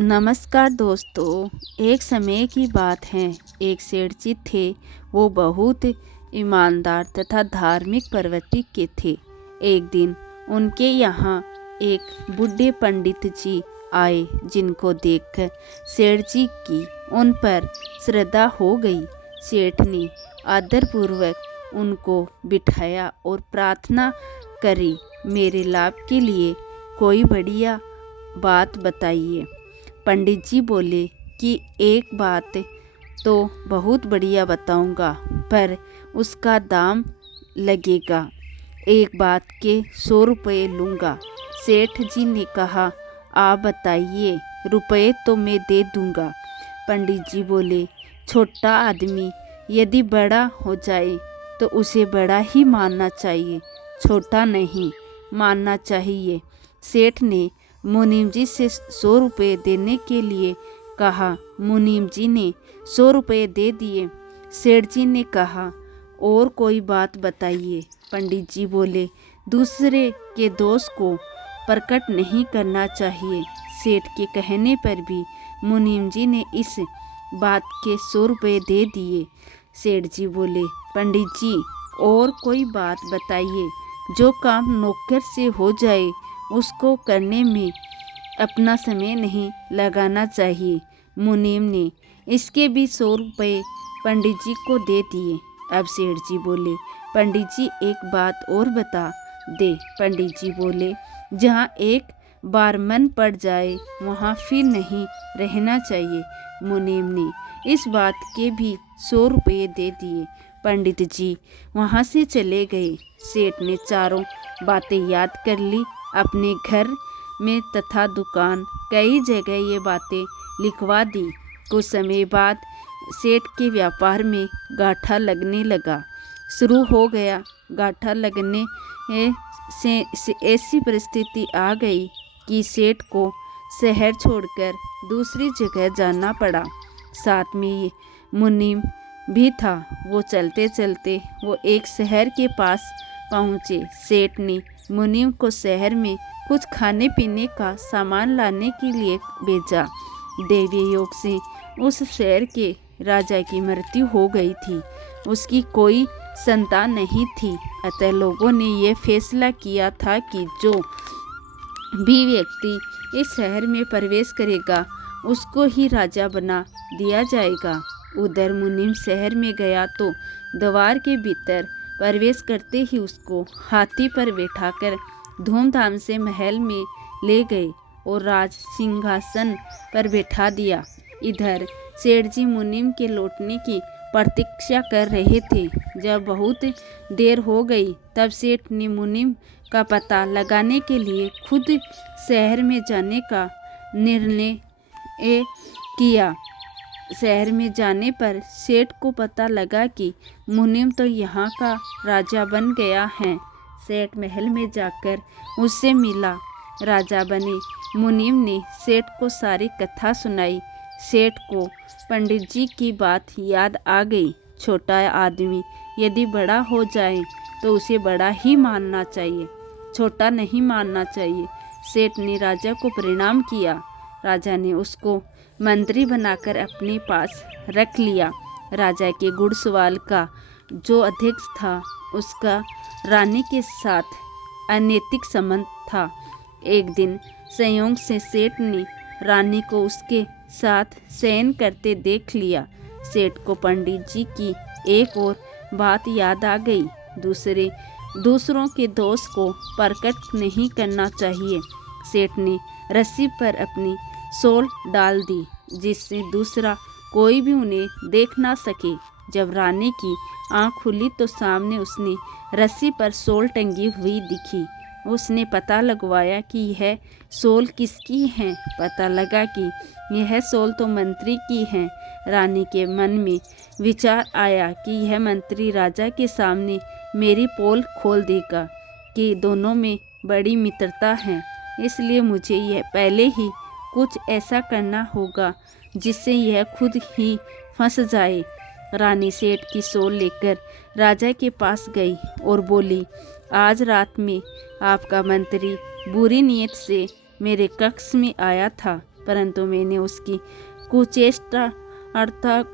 नमस्कार दोस्तों। एक समय की बात है। एक सेठ जी थे। वो बहुत ईमानदार तथा धार्मिक प्रवृत्ति के थे। एक दिन उनके यहाँ एक बूढ़े पंडित जी आए, जिनको देखकर सेठ जी की उन पर श्रद्धा हो गई। सेठ ने आदरपूर्वक उनको बिठाया और प्रार्थना करी, मेरे लाभ के लिए कोई बढ़िया बात बताइए। पंडित जी बोले कि एक बात तो बहुत बढ़िया बताऊंगा, पर उसका दाम लगेगा। एक बात के 100 रुपये लूँगा। सेठ जी ने कहा, आप बताइए, रुपये तो मैं दे दूंगा। पंडित जी बोले, छोटा आदमी यदि बड़ा हो जाए तो उसे बड़ा ही मानना चाहिए, छोटा नहीं मानना चाहिए। सेठ ने मुनीम जी से 100 रुपये देने के लिए कहा। मुनीम जी ने 100 रुपये दे दिए। सेठ जी ने कहा, और कोई बात बताइए। पंडित जी बोले, दूसरे के दोष को प्रकट नहीं करना चाहिए। सेठ के कहने पर भी मुनीम जी ने इस बात के 100 रुपये दे दिए। सेठ जी बोले, पंडित जी, और कोई बात बताइए। जो काम नौकर से हो जाए उसको करने में अपना समय नहीं लगाना चाहिए। मुनीम ने इसके भी 100 रुपये पंडित जी को दे दिए। अब सेठ जी बोले, पंडित जी एक बात और बता दे। पंडित जी बोले, जहाँ एक बार मन पड़ जाए वहाँ फिर नहीं रहना चाहिए। मुनीम ने इस बात के भी 100 रुपये दे दिए। पंडित जी वहाँ से चले गए। सेठ ने चारों बातें याद कर ली। अपने घर में तथा दुकान कई जगह ये बातें लिखवा दी। कुछ समय बाद सेठ के व्यापार में गाठा लगने लगा। शुरू हो गया। गाठा लगने से ऐसी परिस्थिति आ गई कि सेठ को शहर छोड़कर दूसरी जगह जाना पड़ा। साथ में ये मुनीम भी था। वो चलते चलते वो एक शहर के पास पहुँचे। सेठ ने मुनीम को शहर में कुछ खाने पीने का सामान लाने के लिए भेजा। दैवीय योग से उस शहर के राजा की मृत्यु हो गई थी। उसकी कोई संतान नहीं थी। अतः लोगों ने यह फैसला किया था कि जो भी व्यक्ति इस शहर में प्रवेश करेगा उसको ही राजा बना दिया जाएगा। उधर मुनीम शहर में गया तो द्वार के भीतर प्रवेश करते ही उसको हाथी पर बैठाकर धूमधाम से महल में ले गए और राज सिंहासन पर बैठा दिया। इधर सेठ जी मुनीम के लौटने की प्रतीक्षा कर रहे थे। जब बहुत देर हो गई तब सेठ ने मुनीम का पता लगाने के लिए खुद शहर में जाने का निर्णय किया। शहर में जाने पर सेठ को पता लगा कि मुनीम तो यहाँ का राजा बन गया है। सेठ महल में जाकर उससे मिला। राजा बने मुनीम ने सेठ को सारी कथा सुनाई। सेठ को पंडित जी की बात याद आ गई। छोटा आदमी यदि बड़ा हो जाए तो उसे बड़ा ही मानना चाहिए, छोटा नहीं मानना चाहिए। सेठ ने राजा को प्रणाम किया। राजा ने उसको मंत्री बनाकर अपने पास रख लिया। राजा के घुड़सवार का जो अध्यक्ष था उसका रानी के साथ अनैतिक संबंध था। एक दिन संयोग से सेठ ने रानी को उसके साथ शयन करते देख लिया। सेठ को पंडित जी की एक और बात याद आ गई। दूसरों के दोष को प्रकट नहीं करना चाहिए। सेठ ने रस्सी पर अपनी सोल डाल दी, जिससे दूसरा कोई भी उन्हें देख ना सके। जब रानी की आंख खुली तो सामने उसने रस्सी पर सोल टंगी हुई दिखी। उसने पता लगवाया कि यह सोल किसकी है। पता लगा कि यह सोल तो मंत्री की है। रानी के मन में विचार आया कि यह मंत्री राजा के सामने मेरी पोल खोल देगा कि दोनों में बड़ी मित्रता है, इसलिए मुझे यह पहले ही कुछ ऐसा करना होगा जिससे यह खुद ही फंस जाए। रानी सेठ की सोल लेकर राजा के पास गई और बोली, आज रात में आपका मंत्री बुरी नीयत से मेरे कक्ष में आया था, परंतु मैंने उसकी कुचेष्टा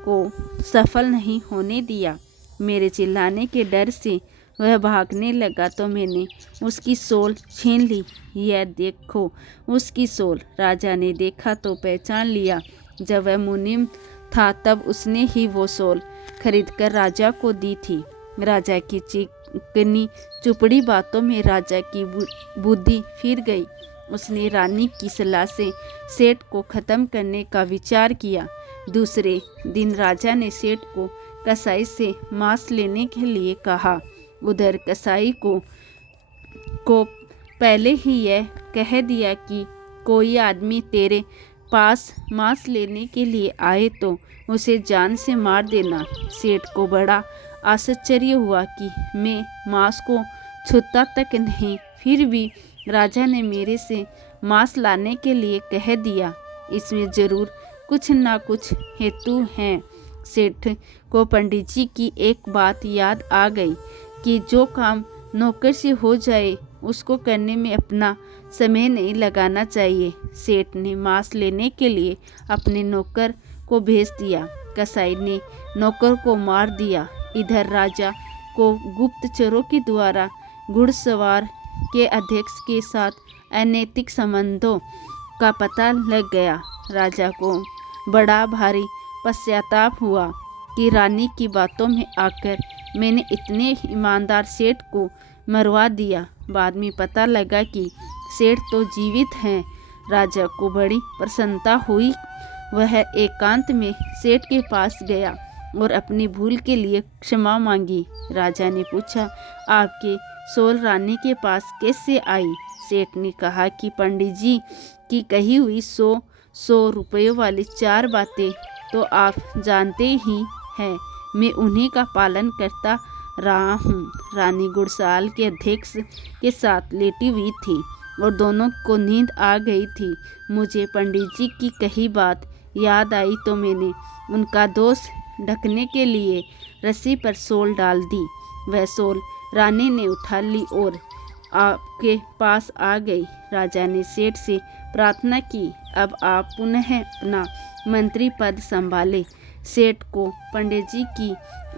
को सफल नहीं होने दिया। मेरे चिल्लाने के डर से वह भागने लगा तो मैंने उसकी सोल छीन ली। यह देखो उसकी सोल। राजा ने देखा तो पहचान लिया। जब वह मुनीम था तब उसने ही वो सोल खरीदकर राजा को दी थी। राजा की चिकनी चुपड़ी बातों में राजा की बुद्धि फिर गई। उसने रानी की सलाह से सेठ को ख़त्म करने का विचार किया। दूसरे दिन राजा ने सेठ को कसाई से मांस लेने के लिए कहा। उधर कसाई को पहले ही यह कह दिया कि कोई आदमी तेरे पास मांस लेने के लिए आए तो उसे जान से मार देना। सेठ को बड़ा आश्चर्य हुआ कि मैं मांस को छूता तक नहीं, फिर भी राजा ने मेरे से मांस लाने के लिए कह दिया। इसमें ज़रूर कुछ ना कुछ हेतु हैं। सेठ को पंडित जी की एक बात याद आ गई कि जो काम नौकर से हो जाए उसको करने में अपना समय नहीं लगाना चाहिए। सेठ ने मांस लेने के लिए अपने नौकर को भेज दिया। कसाई ने नौकर को मार दिया। इधर राजा को गुप्तचरों के द्वारा घुड़सवार के अध्यक्ष के साथ अनैतिक संबंधों का पता लग गया। राजा को बड़ा भारी पश्चाताप हुआ कि रानी की बातों में आकर मैंने इतने ईमानदार सेठ को मरवा दिया। बाद में पता लगा कि सेठ तो जीवित हैं। राजा को बड़ी प्रसन्नता हुई। वह एकांत में सेठ के पास गया और अपनी भूल के लिए क्षमा मांगी। राजा ने पूछा, आपके सोल रानी के पास कैसे आई? सेठ ने कहा कि पंडित जी की कही हुई 100 रुपयों वाली 4 बातें तो आप जानते ही हैं, मैं उन्हीं का पालन करता रहा हूँ। रानी गुड़साल के अध्यक्ष के साथ लेटी हुई थी और दोनों को नींद आ गई थी। मुझे पंडित जी की कही बात याद आई तो मैंने उनका दोष ढकने के लिए रस्सी पर सोल डाल दी। वह सोल रानी ने उठा ली और आपके पास आ गई। राजा ने सेठ से प्रार्थना की, अब आप पुनः अपना मंत्री पद संभाले। सेठ को पंडित जी की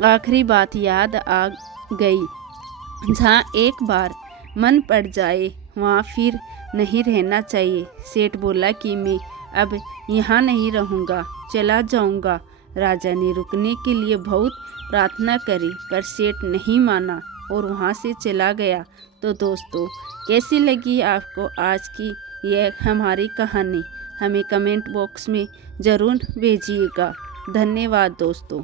आखिरी बात याद आ गई। जहाँ एक बार मन पड़ जाए वहाँ फिर नहीं रहना चाहिए। सेठ बोला कि मैं अब यहाँ नहीं रहूँगा, चला जाऊँगा। राजा ने रुकने के लिए बहुत प्रार्थना करी पर सेठ नहीं माना और वहाँ से चला गया। तो दोस्तों, कैसी लगी आपको आज की यह हमारी कहानी? हमें कमेंट बॉक्स में ज़रूर भेजिएगा। धन्यवाद दोस्तों।